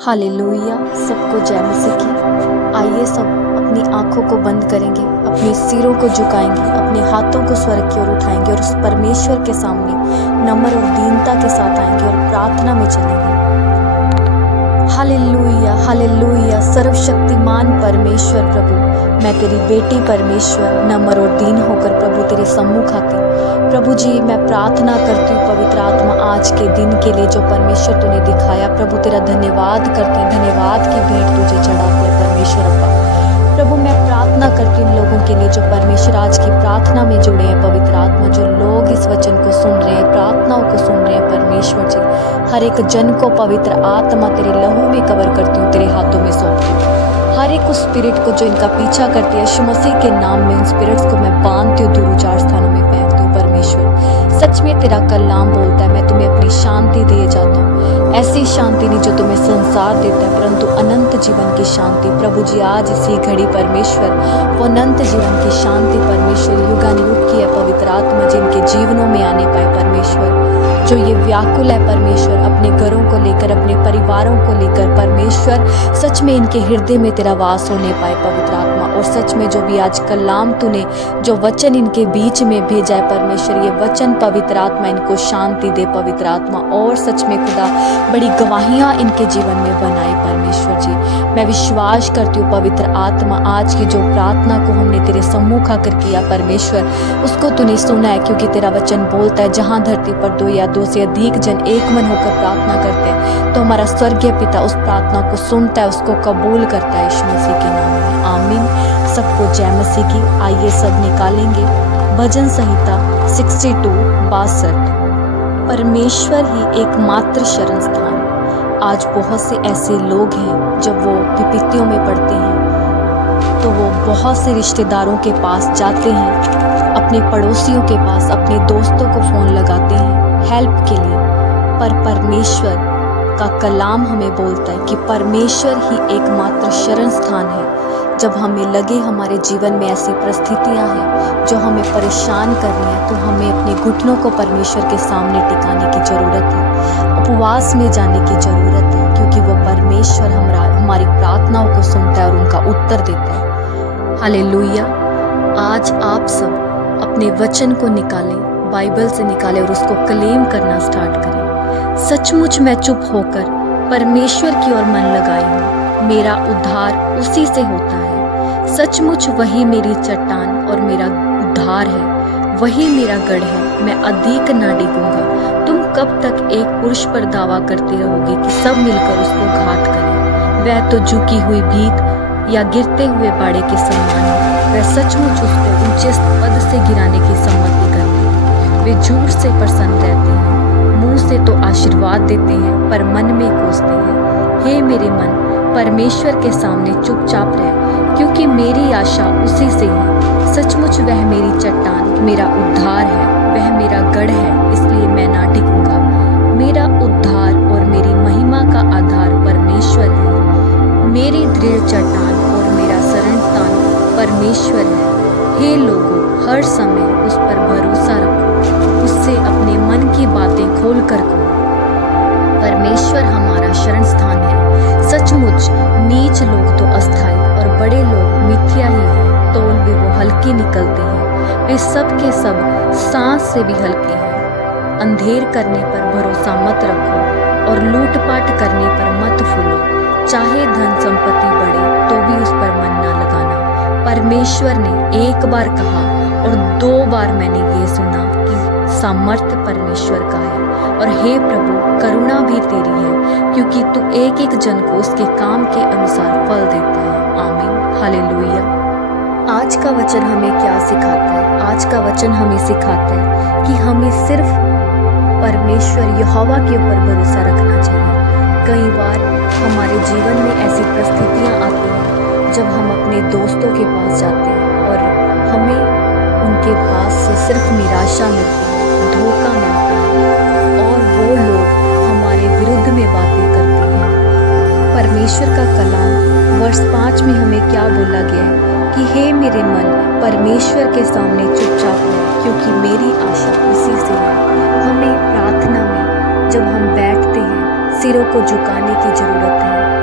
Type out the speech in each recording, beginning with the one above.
Hallelujah. सबको जय मसीह की। आइए सब अपनी आंखों को बंद करेंगे, अपने सिरों को झुकाएंगे, अपने हाथों को स्वर्ग की ओर उठाएंगे और उस परमेश्वर के सामने नम्र और दीनता के साथ आएंगे और प्रार्थना में चलेंगे। Hallelujah, hallelujah. सर्वशक्तिमान परमेश्वर प्रभु, मैं तेरी बेटी परमेश्वर नम्र और दीन होकर प्रभु तेरे सम्मुख आती। प्रभु जी, मैं प्रार्थना करती हूँ पवित्र आत्मा आज के दिन के लिए जो परमेश्वर तूने दिखाया। प्रभु तेरा धन्यवाद करते हैं, धन्यवाद की भेंट तुझे चढ़ाते हैं परमेश्वर अब्बा। प्रभु मैं प्रार्थना करती हूँ लोगों के लिए जो परमेश्वर आज की प्रार्थना में जुड़े हैं। पवित्र आत्मा, जो लोग इस वचन को सुन रहे हैं, प्रार्थनाओं को सुन रहे हैं परमेश्वर जी, हर एक जन को पवित्र आत्मा तेरे लहू में कवर करती हूँ, तेरे हाथों में सौंपती हूँ। हर एक उस स्पिरिट को जो इनका पीछा करती है, यीशु मसीह के नाम में उन स्पिरिट्स को मैं बांधती हूँ, दूर उजाड़ स्थानों में फेंकती हूँ परमेश्वर। सच में तेरा कलाम बोलता है, मैं तुम्हें अपनी शांति दिए जाता हूँ, ऐसी शांति नहीं जो तुम्हें संसार देता है, परंतु अनंत जीवन की शांति। प्रभु जी आज इसी घड़ी परमेश्वर वो अनंत जीवन की शांति परमेश्वर युगानुयुग की है पवित्र आत्मा, जिनके जीवनों में आने पाए परमेश्वर। जो ये व्याकुल है परमेश्वर अपने घरों को लेकर, अपने परिवारों को लेकर परमेश्वर, सच में इनके हृदय में तेरा वास होने पाए पवित्र आत्मा। और सच में जो भी आज कलाम तूने जो वचन इनके बीच में भेजा है परमेश्वर, ये वचन पवित्र आत्मा इनको शांति दे पवित्र आत्मा। और सच में खुदा बड़ी गवाहियाँ इनके जीवन में बनाए परमेश्वर जी। मैं विश्वास करती हूँ पवित्र आत्मा, आज की जो प्रार्थना को हमने तेरे सम्मुख आकर किया परमेश्वर, उसको तूने सुना है, क्योंकि तेरा वचन बोलता है जहाँ धरती पर दो या दो से अधिक जन एक मन होकर प्रार्थना करते हैं तो हमारा स्वर्गीय पिता उस प्रार्थना को सुनता है, उसको कबूल करता है यीशु मसीह के नाम में। आमीन। सबको जय मसीह की। आइए सब निकालेंगे भजन संहिता 62 परमेश्वर ही एकमात्र शरण स्थान। आज बहुत से ऐसे लोग हैं जब वो विपत्तियों में पड़ते हैं तो वो बहुत से रिश्तेदारों के पास जाते हैं, अपने पड़ोसियों के पास, अपने दोस्तों को फ़ोन लगाते हैं हेल्प के लिए। पर परमेश्वर का कलाम हमें बोलता है कि परमेश्वर ही एकमात्र शरण स्थान है। जब हमें लगे हमारे जीवन में ऐसी परिस्थितियां हैं जो हमें परेशान कर रही हैं, तो हमें अपने घुटनों को परमेश्वर के सामने टिकाने की ज़रूरत है, उपवास में जाने की ज़रूरत है, क्योंकि वो परमेश्वर हमारी प्रार्थनाओं को सुनता है और उनका उत्तर देता है। हालेलुया। आज आप सब अपने वचन को निकालें, बाइबल से निकालें और उसको क्लेम करना स्टार्ट करें। सचमुच मैं चुप होकर परमेश्वर की ओर मन लगाई हूँ, मेरा उद्धार उसी से होता है। सचमुच वही मेरी चट्टान और मेरा उद्धार है, वही मेरा गढ़ है, मैं अधिक ना डिगूंगा। तुम कब तक एक पुरुष पर दावा करते रहोगे कि सब मिलकर उसको घात करें? वह तो झुकी हुई भीख या गिरते हुए बाड़े के समान है। वह सचमुच उसको ऊंचे पद से गिराने की सम्मति करते हैं। वे झूठ से प्रसन्न रहते हैं, मुंह से तो आशीर्वाद देते हैं पर मन में कोसते हैं। हे मेरे मन, परमेश्वर के सामने चुपचाप रह, क्योंकि मेरी आशा उसी से है। सचमुच वह मेरी चट्टान, मेरा उद्धार है, वह मेरा गढ़ है, इसलिए मैं ना डिगूंगा। मेरा उद्धार और मेरी महिमा का आधार परमेश्वर है। मेरी दृढ़ चट्टान और मेरा शरण स्थान परमेश्वर है। हे लोगों, हर समय उस पर भरोसा रखो, उससे अपने मन की बातें खोल कर कहो। परमेश्वर हमारा शरण स्थान है। सचमुच नीच लोग तो अस्थाई और बड़े लोग मिथ्या ही हैं, तौल भी वो हल्के निकलते हैं, वे सब के सब सांस से भी हल्के हैं। अंधेर करने पर भरोसा मत रखो और लूटपाट करने पर मत फूलो। चाहे धन संपत्ति बढ़े तो भी उस पर मन ना लगाना। परमेश्वर ने एक बार कहा और 2 बार मैंने ये सुना कि सामर्थ्य परमेश्वर का है। और हे प्रभु, करुणा भी तेरी है, क्योंकि तू एक एक जन को उसके काम के अनुसार फल देता है। आमीन। हालेलुया। आज का वचन हमें क्या सिखाता है? आज का वचन हमें सिखाता है कि हमें सिर्फ परमेश्वर यहोवा के ऊपर भरोसा रखना चाहिए। कई बार हमारे जीवन में ऐसी परिस्थितियाँ आती हैं जब हम अपने दोस्तों के पास जाते हैं और हमें उनके पास से सिर्फ निराशा मिलती है, धोखा मिलता है और वो लोग हमारे विरुद्ध में बातें करते हैं। परमेश्वर का कलाम वर्ष 5 में हमें क्या बोला गया है कि हे मेरे मन, परमेश्वर के सामने चुपचाप रह, क्योंकि मेरी आशा उसी से है। हमें प्रार्थना में जब हम बैठते हैं सिरों को झुकाने की ज़रूरत है।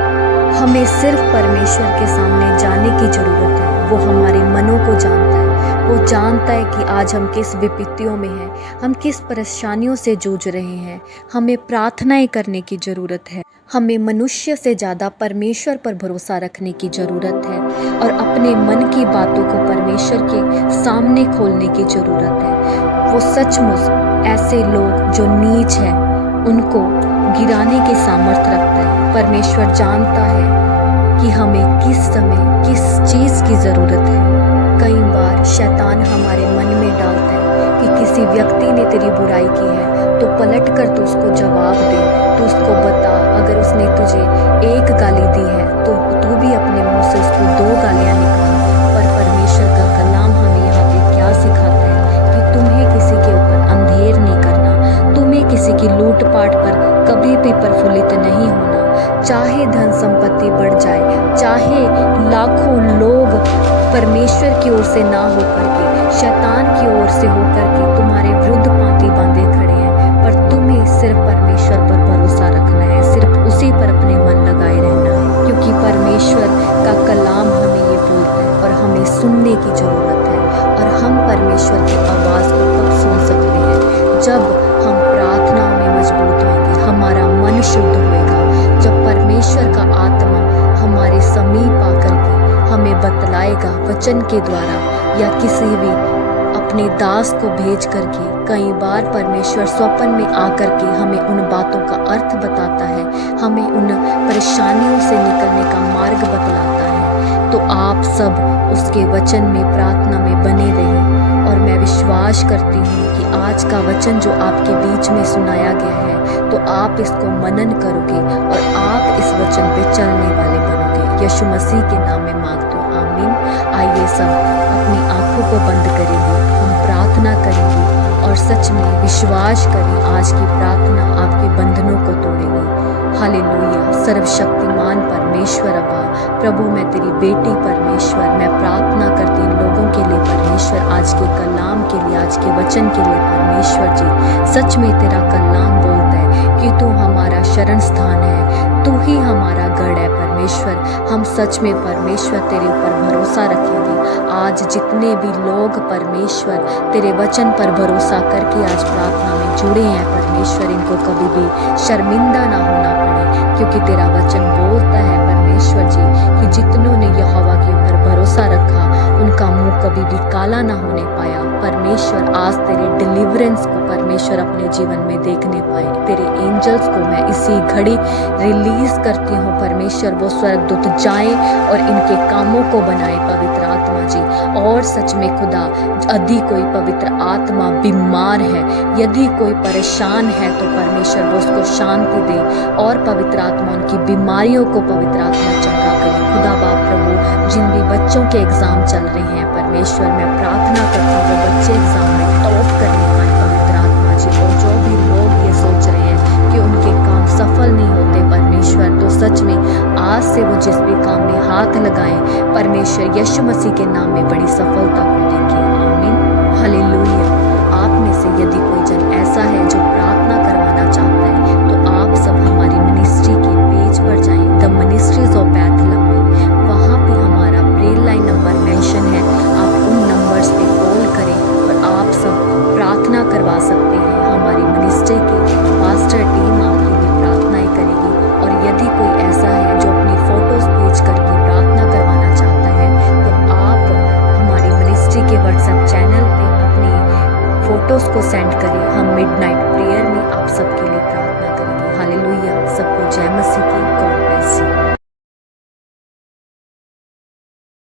हमें सिर्फ परमेश्वर के सामने जाने की ज़रूरत है। वो हमारे मनों को जानता है। वो जानता है कि आज हम किस विपत्तियों में हैं, हम किस परेशानियों से जूझ रहे हैं। हमें प्रार्थनाएं करने की ज़रूरत है। हमें मनुष्य से ज़्यादा परमेश्वर पर भरोसा रखने की ज़रूरत है और अपने मन की बातों को परमेश्वर के सामने खोलने की ज़रूरत है। वो सचमुच ऐसे लोग जो नीच हैं उनको गिराने की सामर्थ्य रखता है। परमेश्वर जानता है कि हमें किस समय किस चीज़ की ज़रूरत है। कई बार शैतान हमारे मन में डालता है कि किसी व्यक्ति ने तेरी बुराई की है तो पलट कर तू उसको जवाब दे, तू उसको बता। अगर उसने तुझे एक गाली दी है तो तू भी अपने मुंह से उसको 2 गालियाँ निकाल। पर परमेश्वर का कलाम हमें यहाँ पे क्या सिखाता है कि तुम्हें किसी के ऊपर अंधेर नहीं करना, तुम्हें किसी की लूटपाट पर कभी भी प्रफुल्लित नहीं होना। चाहे धन संपत्ति बढ़ जाए, चाहे लाखों लोग परमेश्वर की ओर से ना होकर के शैतान की ओर से होकर के तुम्हारे विरुद्ध पांति बांधे खड़े हैं, पर तुम्हें सिर्फ परमेश्वर पर भरोसा रखना है, सिर्फ उसी पर अपने मन लगाए रहना है। क्योंकि परमेश्वर का कलाम हमें ये बोलता है और हमें सुनने की ज़रूरत है। और हम परमेश्वर की आवाज़ को तब सुन सकते हैं जब हम प्रार्थनाओं में मजबूत होंगे, हमारा मन शुद्ध होएगा, जब परमेश्वर का आत्मा हमारे समीप आकर के हमें बतलाएगा वचन के द्वारा या किसी भी अपने दास को भेज करके। कई बार परमेश्वर स्वप्न में आकर के हमें उन बातों का अर्थ बताता है, हमें उन परेशानियों से निकलने का मार्ग बतलाता है। तो आप सब उसके वचन में प्रार्थना में बने रहें। और मैं विश्वास करती हूँ कि आज का वचन जो आपके बीच में सुनाया गया है तो आप इसको मनन करोगे और आप इस वचन पे चलने वाले बनोगे। यीशु मसीह के नाम में मांगते हो, आमीन। आइए सब अपनी आंखों को बंद करेंगे, हम प्रार्थना करेंगे और सच में विश्वास करें आज की प्रार्थना आपके बंधनों को तोड़ेगी। हालेलुया। सर्वशक्तिमान परमेश्वर अब्बा प्रभु, मैं तेरी बेटी परमेश्वर, मैं प्रार्थना करती इन लोगों के लिए परमेश्वर, आज के कलाम के लिए, आज के वचन के लिए परमेश्वर जी। सच में तेरा कलाम बोलता है कि तू हमारा शरण स्थान है, तू ही हमारा गढ़ है परमेश्वर। हम सच में परमेश्वर तेरे ऊपर भरोसा रखेंगे। आज जितने भी लोग परमेश्वर तेरे वचन पर भरोसा करके आज प्रार्थना में जुड़े हैं परमेश्वर, इनको कभी भी शर्मिंदा ना होना पड़े, क्योंकि तेरा वचन बोलता है परमेश्वर जी कि जितनों ने यहोवा के ऊपर भरोसा रखा उनका मुंह कभी भी काला ना होने पाया। परमेश्वर आज तेरे डिलीवरेंस को परमेश्वर अपने जीवन में देखने पाए। तेरे एंजल्स को मैं इसी घड़ी रिलीज करती हूँ परमेश्वर, वो स्वर्गदूत जाएं और इनके कामों को बनाए पवित्र आत्मा जी। और सच में खुदा, यदि कोई पवित्र आत्मा बीमार है, यदि कोई परेशान है तो परमेश्वर वो उसको शांति दे और पवित्र आत्मा उनकी बीमारियों को पवित्र आत्मा चंगा करे। खुदा बाप प्रभु, जिन भी बच्चों के एग्जाम चल रहे हैं परमेश्वर, मैं प्रार्थना करती हूँ वो बच्चे एग्जाम में टॉप करने पाए पवित्र आत्मा जी। और जो भी लोग ये सोच रहे हैं कि उनके काम सफल नहीं होते परमेश्वर, तो सच में आज से वो जिस भी काम में हाथ लगाएं परमेश्वर यीशु मसीह के नाम में बड़ी सफलता को देखें। आमीन। हालेलुया। आप में से यदि कोई जन ऐसा है जो प्रार्थना करवाना चाहता है तो आप सब हमारी मिनिस्ट्री के पेज पर जाएं, द मिनिस्ट्रीज ऑफ बैथलम में। वहाँ पे हमारा प्रेयर लाइन नंबर मेंशन है, आप उन नंबर्स पे कॉल करें और आप सब प्रार्थना करवा सकते हैं। हमारी मिनिस्ट्री की पास्टर टीम आपके लिए प्रार्थनाएं करेगी। और यदि कोई ऐसा है जो अपनी फोटोज भेज करके प्रार्थना करवाना चाहता है तो आप हमारी मिनिस्ट्री के व्हाट्सएप चैनल पे अपनी फोटोज को सेंड करें। हम मिडनाइट प्रेयर में आप सबके लिए प्रार्थना करेंगे। हालेलुया। सबको जय मसीह की।